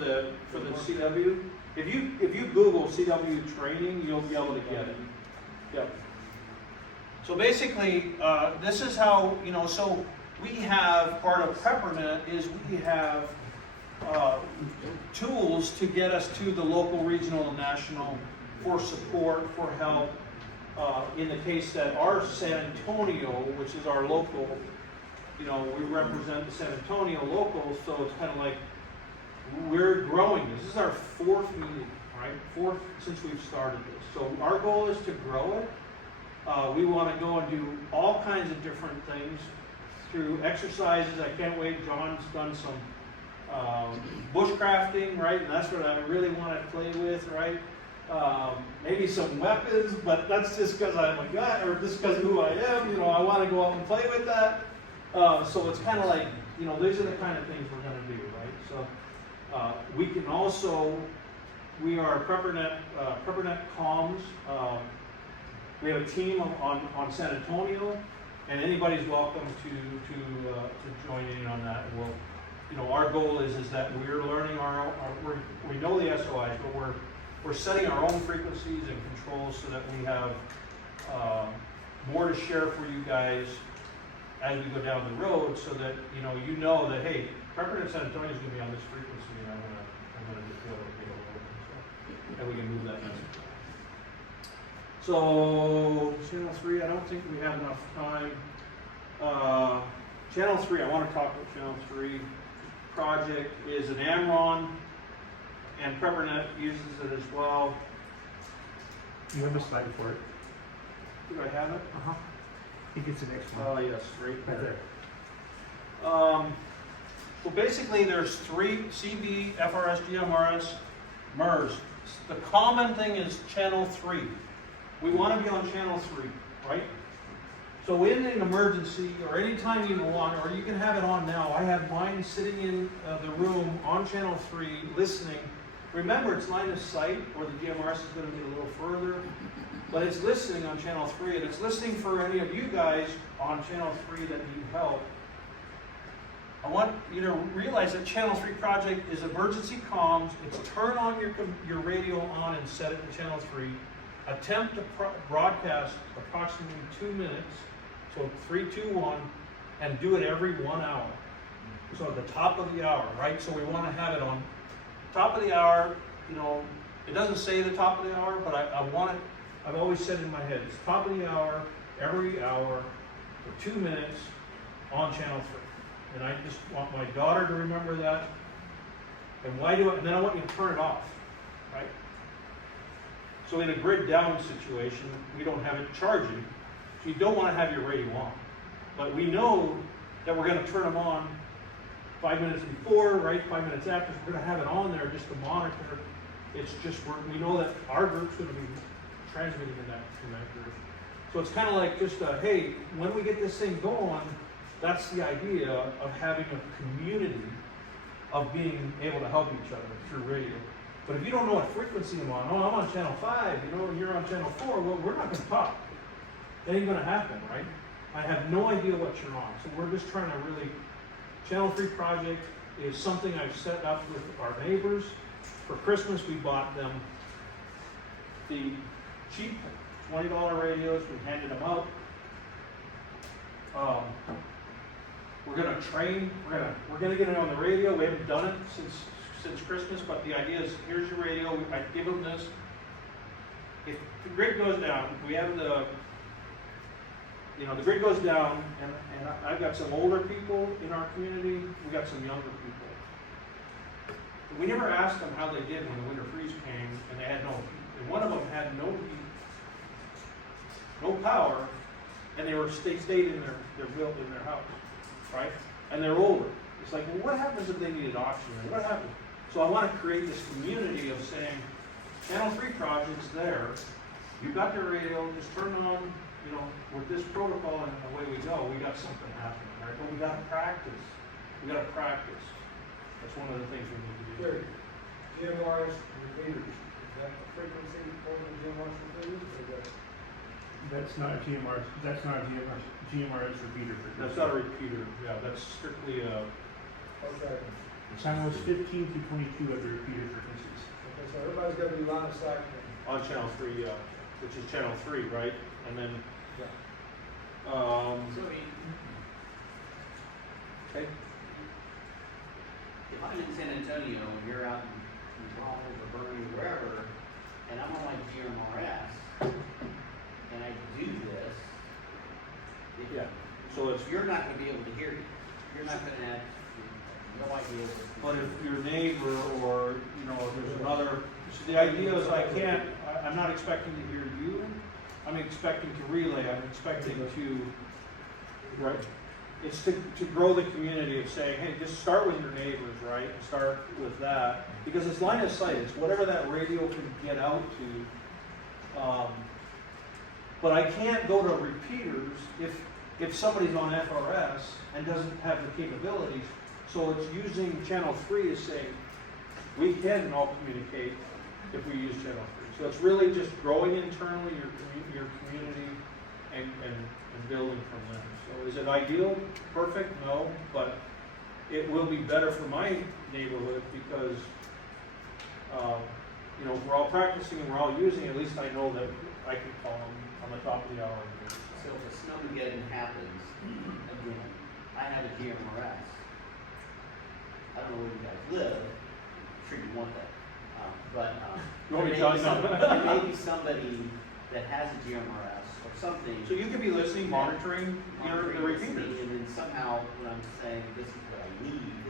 the CW. If you Google CW training, you'll be able to get it. Yep. So basically, this is how, so we have, part of Preppernet is we have tools to get us to the local, regional, and national for support, for help. In the case that our San Antonio, which is our local, we represent the San Antonio local, so it's kind of like we're growing this. This is our 4th meeting, right? 4th since we've started this. So our goal is to grow it. We want to go and do all kinds of different things through exercises. I can't wait. John's done some bushcrafting, right? And that's what I really want to play with, right? Maybe some weapons, but that's just because I'm a guy, or just because of who I am. I want to go out and play with that. So it's kind of like, these are the kind of things we're going to do, right? So we can also, we are Preppernet comms. We have a team on San Antonio, and anybody's welcome to join in on that. And we'll, our goal is that we're learning we know the SOIs, but we're setting our own frequencies and controls so that we have more to share for you guys as we go down the road, so that you know that, hey, Preppernet San Antonio is going to be on this frequency, and I'm gonna just be able to get over it, and we can move that message. So channel 3, I don't think we have enough time. Channel 3, I want to talk about channel 3 project is an AMRON, and Preppernet uses it as well. You have a slide for it. Do I have it? Uh-huh. I think it's the next one. Oh, yes, right there. Well, basically, there's 3 CB, FRS, GMRS, murs. The common thing is channel 3. We want to be on channel 3, right? So in an emergency, or anytime you want, or you can have it on now. I have mine sitting in the room on channel 3, listening. Remember, it's line of sight, or the GMRS is going to be a little further, but it's listening on channel 3, and it's listening for any of you guys on channel 3 that need help. I want you to realize that channel 3 project is emergency comms. It's turn on your radio on and set it to channel 3. Attempt to broadcast approximately 2 minutes, so 3, 2, 1, and do it every 1 hour. So at the top of the hour, right? So we want to have it on top of the hour. It doesn't say the top of the hour, but I want it. I've always said in my head, it's top of the hour, every hour, for 2 minutes on channel 3. And I just want my daughter to remember that. And and then I want you to turn it off, right? So in a grid down situation, we don't have it charging. So you don't want to have your radio on. But we know that we're going to turn them on 5 minutes before, right? 5 minutes after. So we're going to have it on there just to monitor. It's just, we know that our group's going to be transmitting in that group. So it's kind of like just hey, when we get this thing going, that's the idea of having a community of being able to help each other through radio. But if you don't know what frequency I'm on, I'm on channel 5, you're on channel 4, well, we're not going to talk. That ain't going to happen, right? I have no idea what you're on. So we're just trying to really, channel 3 project is something I've set up with our neighbors. For Christmas, we bought them the cheap $20 radios. We handed them out. We're going to train. We're going to get it on the radio. We haven't done it since Christmas, but the idea is, here's your radio. I give them this. If the grid goes down, we have the grid goes down, and I've got some older people in our community. We got some younger people. We never asked them how they did when the winter freeze came, and they had no heat. And one of them had no heat, no power, and they stayed in their house, right? And they're older. It's like, well, what happens if they needed oxygen? What happens? So I want to create this community of saying, channel 3 project's there. You've got the radio, just turn on, with this protocol, and away we go. We got something happening, right? But we got to practice. We got to practice. That's one of the things we need to do. Sure. GMRS repeaters, is that the frequency for the GMRS repeaters? That's not a GMRS. That's not a GMRS repeater. That's not a repeater. Yeah, that's strictly a. Okay. Channels 15 through 22 of the repeater frequencies. Okay, so everybody's gotta be line of sight then. On channel 3, which is channel 3, right? And then, Yeah. So, I mean, okay, if I'm in San Antonio and you're out in Rawls or Bernie, wherever, and I'm on my GMRS, and I do this, if yeah. So it's, you're not gonna be able to hear me. You're not gonna have, no idea what's. but if your neighbor or, you know, if there's another, so the idea is I'm not expecting to hear you. I'm expecting to relay, I'm expecting to, right? It's to grow the community of saying, hey, just start with your neighbors, right? Start with that, because it's line of sight, it's whatever that radio can get out to. But I can't go to repeaters if somebody's on FRS and doesn't have the capabilities. So it's using channel 3 to say, we can all communicate if we use channel 3. So it's really just growing internally your community and building from there. So is it ideal? Perfect? No, but it will be better for my neighborhood because, you know, if we're all practicing and we're all using it, at least I know that I can call them on the top of the hour. So if a snowmageddon happens, again, I have a GMRS. I don't know where you guys live, I'm sure you want that. You want me to there tell you may be somebody that has a GMRS or something. So you could be listening, monitoring the monitoring listening, repeaters. and then somehow when I'm saying this is what I need,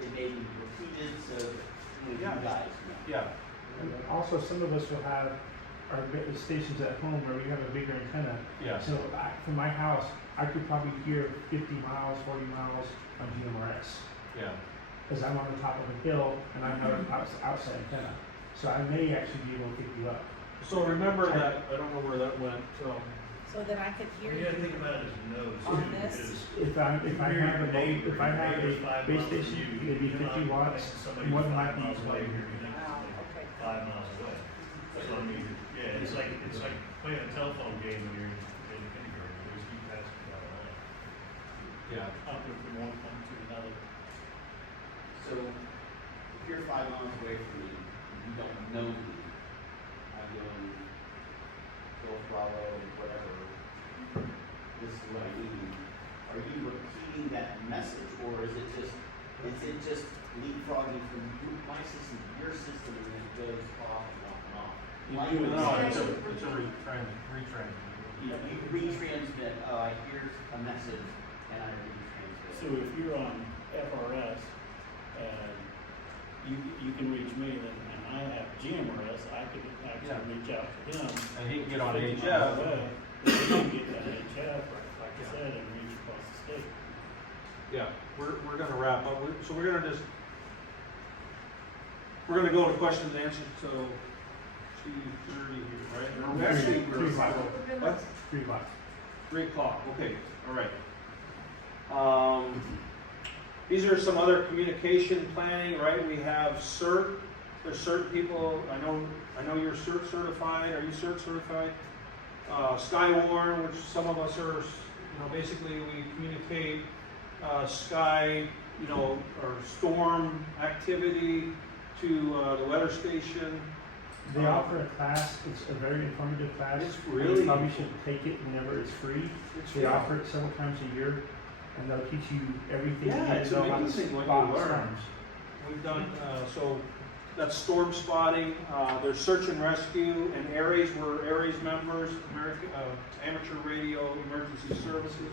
it may be repeated so that you Yeah. guys know. Yeah, And also, some of us will have our stations at home where we have a bigger antenna. yes. So from my house, I could probably hear 50 miles, 40 miles on GMRS. Yeah. Because I'm on the top of a hill and I have an outside antenna. So I may actually be able to pick you up. So remember that, I don't know where that went, So that I could hear You gotta think you. about it as nose. On this? because If I have your neighbor- if I have your neighbor's a 5 base miles from station, you, it'd be you're 50 not watts, connecting somebody more who's than 5 likely miles it's away, like- you're connected Wow, to okay. 5 miles away. So I mean, yeah, it's like playing a telephone game when you're in kindergarten, you just keep passing it all yeah. Hopping from one point to another. So if you're 5 miles away from me, you don't know me, I'm doing Golf Bravo, whatever, this is what I need. Are you repeating that message, or is it just leapfrogging from my system to your system and then it goes off and off and off? Like No, when it's you a retransmit. retransmit, I hear a message and I retransmit. So if you're on FRS and you can reach me and I have GMRS, I could actually reach out to him. And he can get on 50 HF. miles away. He can get that HF, like I said, and reach across the state. Yeah, we're gonna wrap up, so we're gonna go to questions and answers, so 2:30 here, right? Or actually, 3 o'clock. What? 3 o'clock. 3 o'clock, okay, all right. These are some other communication planning, right? We have CERT, there's certain people, I know you're CERT certified, are you CERT certified? Skywarn, which some of us are, basically we communicate sky, or storm activity to the weather station. They offer a class, it's a very informative class. It's really You probably cool. should take it whenever it's free. It's They free. offer it several times a year, and they'll teach you everything. Yeah, you need it's to know about amazing what you spot learn. storms. We've done, so that's storm spotting, there's search and rescue, and ARES, we're ARES members, Amateur Radio Emergency Services,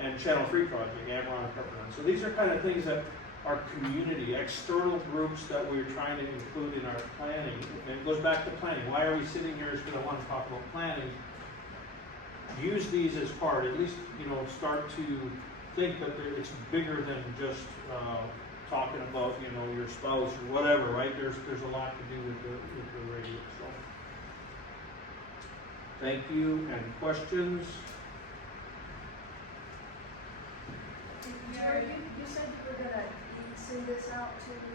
and Channel 3 Project, Amron and Preppernet. So these are kind of things that our community, external groups that we're trying to include in our planning. And it goes back to planning. Why are we sitting here is because I want to talk about planning. Use these as part, at least, start to think that it's bigger than just talking about, your spouse or whatever, right? There's a lot to do with the radio. So, thank you, and questions?